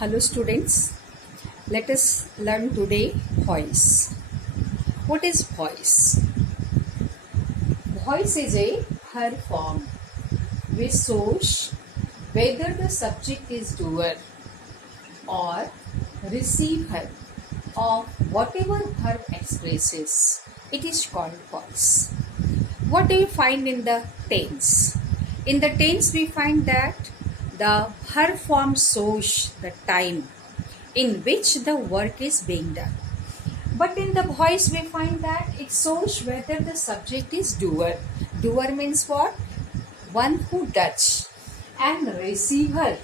Hello students, let us learn today voice. What is voice? Voice is a verb form which shows whether the subject is doer or receiver of whatever verb expresses. It is called voice. What do you find in the tense? In the tense we find that the verb form shows the time in which the work is being done. But in the voice we find that it shows whether the subject is doer. Doer means what? One who does. And receiver.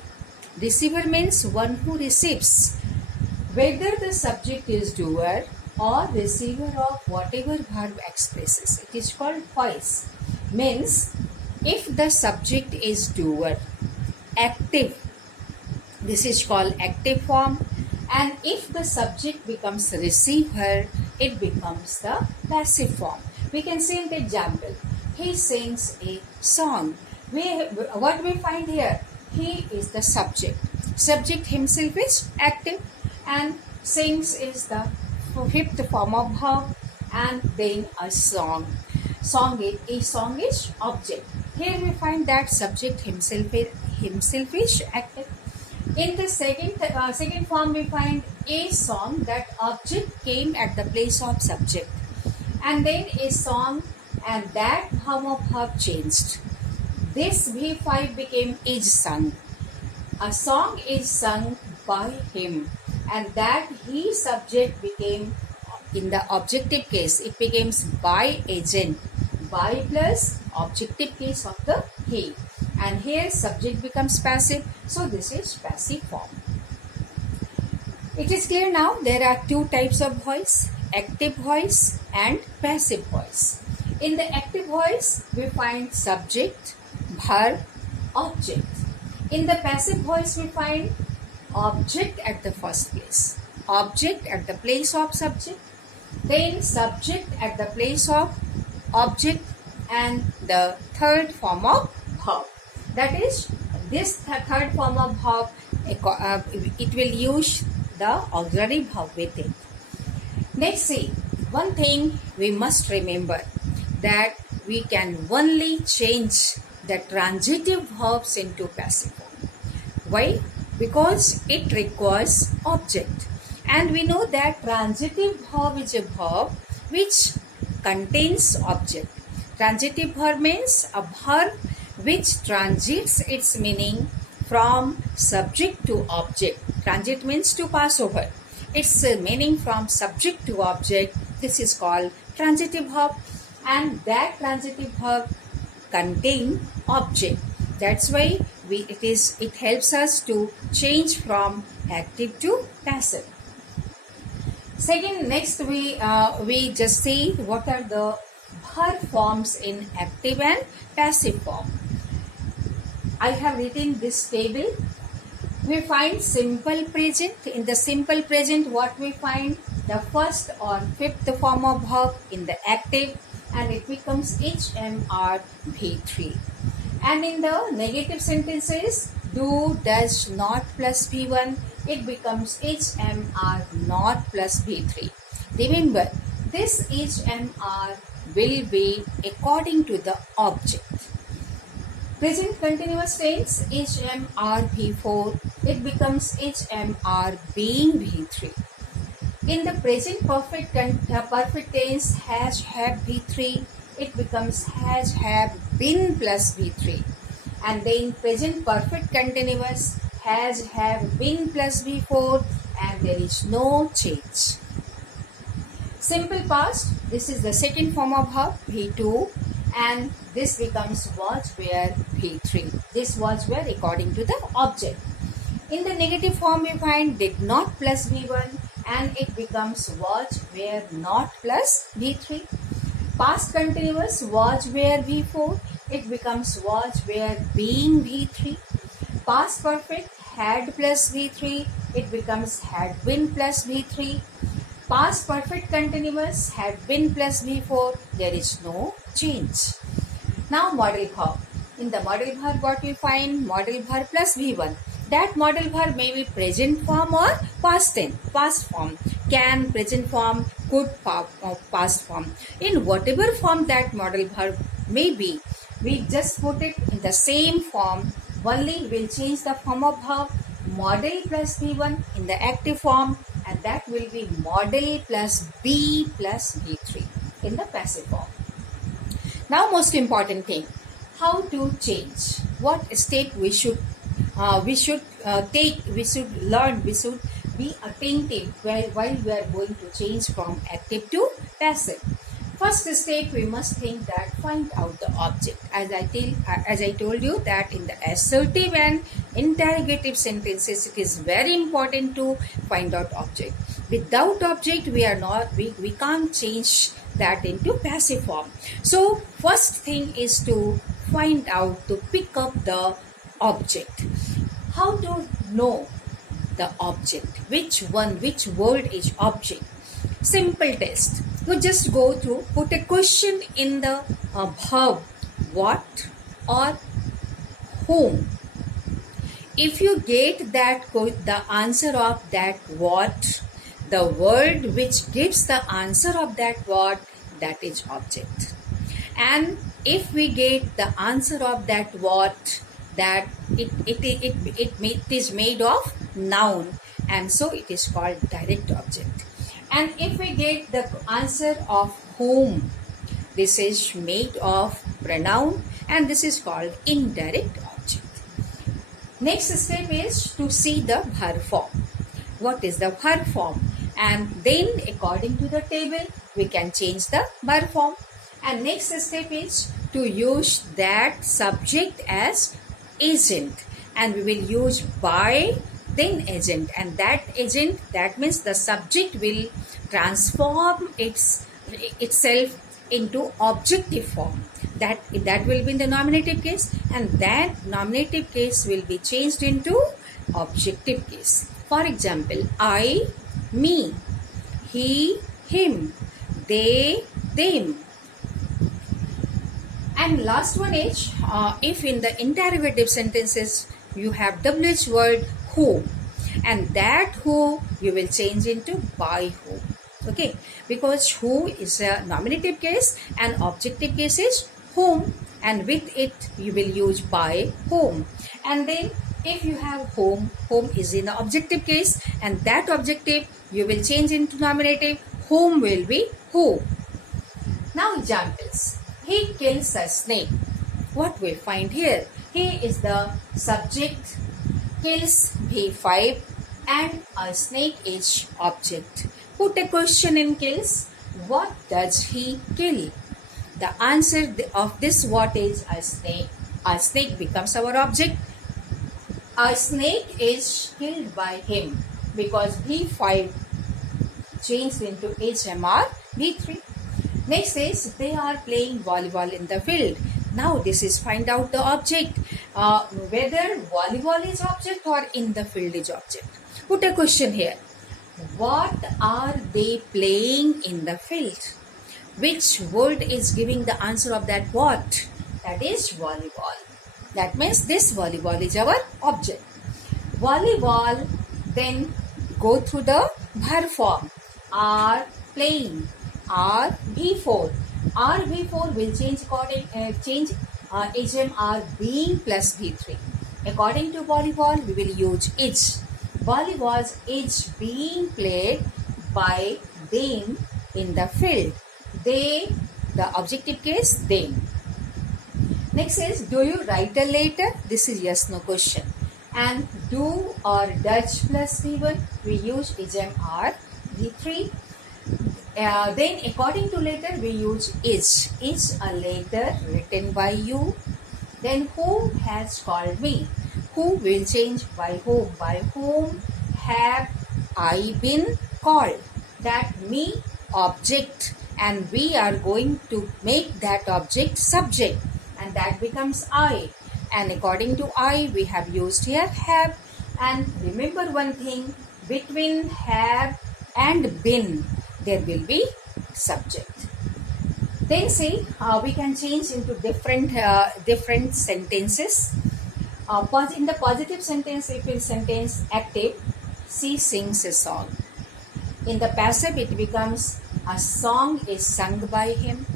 Receiver means one who receives. Whether the subject is doer or receiver of whatever verb expresses. It is called voice. Means if the subject is doer, active, this is called active form. And if the subject becomes receiver, it becomes the passive form. We can see an example. He sings a song. What we find here? He is the subject. Subject himself is active and sings is the fifth form of verb, and then a song. Song is object. Here we find that subject himself is active. In the second form we find a song, that object came at the place of subject, and then a song, and that form of verb changed. This V5 became is sung. A song is sung by him, and that he subject became, in the objective case it becomes by agent, by plus objective case of the he, and here subject becomes passive, so this is passive form. It is clear now there are two types of voice, active voice and passive voice. In the active voice we find subject, verb, object. In the passive voice we find object at the first place, object at the place of subject, then subject at the place of object, and the third form of verb. That is, this third form of verb, it will use the auxiliary verb with it. Let's see, one thing we must remember, that we can only change the transitive verbs into passive form. Why? Because it requires object, and we know that transitive verb is a verb which contains object. Transitive verb means a verb which transits its meaning from subject to object. Transit means to pass over. Its meaning from subject to object. This is called transitive verb, and that transitive verb contain object. That's why it helps us to change from active to passive. Second, next we just see what are the verb forms in active and passive form. I have written this table. We find simple present. In the simple present, what we find? The first or fifth form of verb in the active, and it becomes HMR V3. And in the negative sentences, do, does, not plus V1, it becomes HMR not plus V3. Remember, this HMR will be according to the object. Present continuous tense, HMR V4, it becomes HMR being V3. In the present perfect tense, has, have V3, it becomes has, have been plus V3. And then present perfect continuous, has, have been plus V4, and there is no change. Simple past, this is the second form of verb, V2, and this becomes was, were, V3. This was, were according to the object. In the negative form we find did not plus V1, and it becomes was, were, not plus V3. Past continuous, was, were, V4, it becomes was, were, being V3. Past perfect, had plus V3, it becomes had been plus V3. Past perfect continuous, had been plus V4, there is no change. Now modal verb. In the modal verb what we find? Modal verb plus V1. That modal verb may be present form or past tense, past form, can, present form, could, past form. In whatever form that modal verb may be, we just put it in the same form. Only we'll change the form of verb, modal plus V1 in the active form, and that will be modal plus be plus V3 in the passive form. Now, most important thing, how to change. What step we should take, we should learn, we should be attentive while we are going to change from active to passive. First step, we must think that find out the object. As I told you that in the assertive and interrogative sentences, it is very important to find out object. Without object, we can't change that into passive form. So first thing is to find out, to pick up the object. How to know the object? Which word is object? Simple test. You just go through, put a question in the verb what or whom. If you get that the answer of that what, the word which gives the answer of that what, that is object. And if we get the answer of that what, that it is made of noun, and so it is called direct object. And if we get the answer of whom, this is made of pronoun, and this is called indirect object. Next step is to see the verb form. What is the verb form? And then according to the table, we can change the verb form. And next step is to use that subject as agent, and we will use by then agent, and that agent, that means the subject will transform itself into objective form. That will be in the nominative case, and that nominative case will be changed into objective case. For example, I, me, he, him, they, them. And last one is, if in the interrogative sentences you have WH word who, and that who you will change into by who. Okay, because who is a nominative case and objective case is whom, and with it you will use by whom. And then if you have whom is in the objective case, and that objective you will change into nominative, whom will be who. Now examples. He kills a snake. What we find here? He is the subject, kills V5, and a snake is object. Put a question in kills. What does he kill? The answer of this what is a snake. A snake becomes our object. A snake is killed by him because V5 changed into HMR V3. Next is they are playing volleyball in the field. Now this is find out the object, whether volleyball is object or in the field is object. Put a question here. What are they playing in the field? Which word is giving the answer of that what? That is volleyball. That means this volleyball is our object. Volleyball, then go through the verb form. Are playing. R V4. R V4 will change HMR being plus V3. According to volleyball, we will use is. Volleyball is being played by them in the field. They, the objective case, them. Next is, do you write a letter? This is yes no question. And do or does plus V1, we use HMR V3. Then according to letter we use is. Is a letter written by you? Then who has called me? Who will change by whom? By whom have I been called? That me object, and we are going to make that object subject, and that becomes I. And according to I we have used here have. And remember one thing, between have and been there will be subject. Then see, we can change into different sentences. In the positive sentence, it will sentence active, she sings a song. In the passive, it becomes a song is sung by him.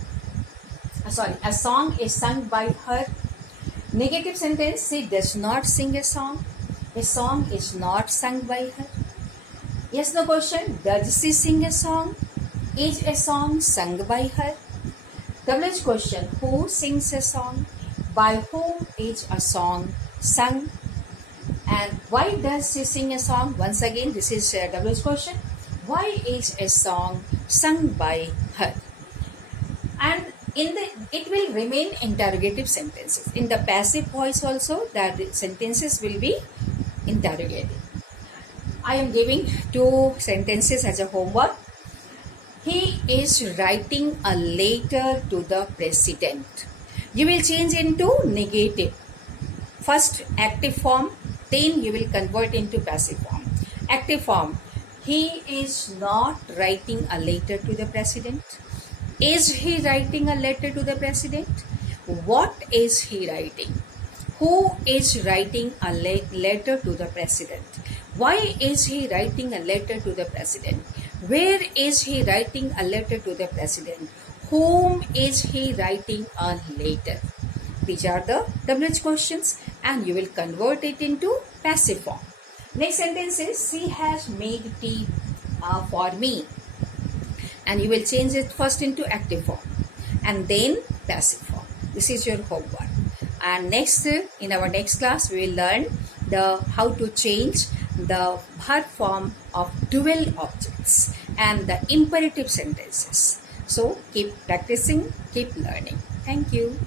A song is sung by her. Negative sentence, she does not sing a song. A song is not sung by her. Yes, no question, does she sing a song? Is a song sung by her? WH question, who sings a song? By whom is a song sung? And why does she sing a song? Once again, this is a WH question. Why is a song sung by her? And it will remain interrogative sentences. In the passive voice also, the sentences will be interrogative. I am giving 2 sentences as a homework. He is writing a letter to the president. You will change into negative. First active form, then you will convert into passive form. Active form, he is not writing a letter to the president. Is he writing a letter to the president? What is he writing? Who is writing a letter to the president? Why is he writing a letter to the president? Where is he writing a letter to the president? Whom is he writing a letter? These are the WH questions and you will convert it into passive form. Next sentence is, she has made tea for me. And you will change it first into active form and then passive form. This is your homework. And next, in our next class, we will learn how to change the verb form of dual objects and the imperative sentences. So keep practicing, keep learning. Thank you.